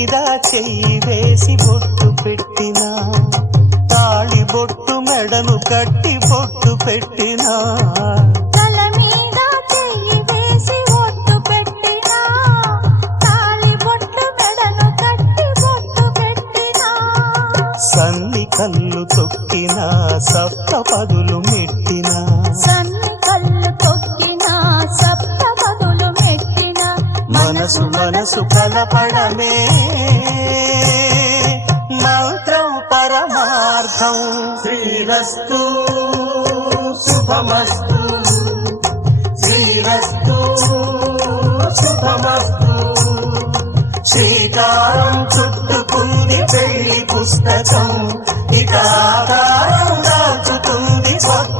మీద చెయ్యి వేసి బొట్టు పెట్టినా, తాళి బొట్టు మెడను కట్టి బొట్టు పెట్టినా, తల మీద చెయ్యి వేసి బొట్టు పెట్టినా, తాళి బొట్టు మెడను కట్టి బొట్టు పెట్టినా, సన్ని కళ్ళు తొక్కినా సప్త పదులు మెట్టినా, సన్ని కళ్ళు తొక్కినా సప్త పదులు మెట్టినా, మనసు మనసు కలపడమే మంత్రం పరమార్థం. శ్రీరస్తు శుభమస్తు, శ్రీరస్తు శుభమస్తు. శ్రీకారం చుట్టుకుంది పెళ్లి పుస్తకం, ఇక ఆకారం దాచుతుంది స్వర్గ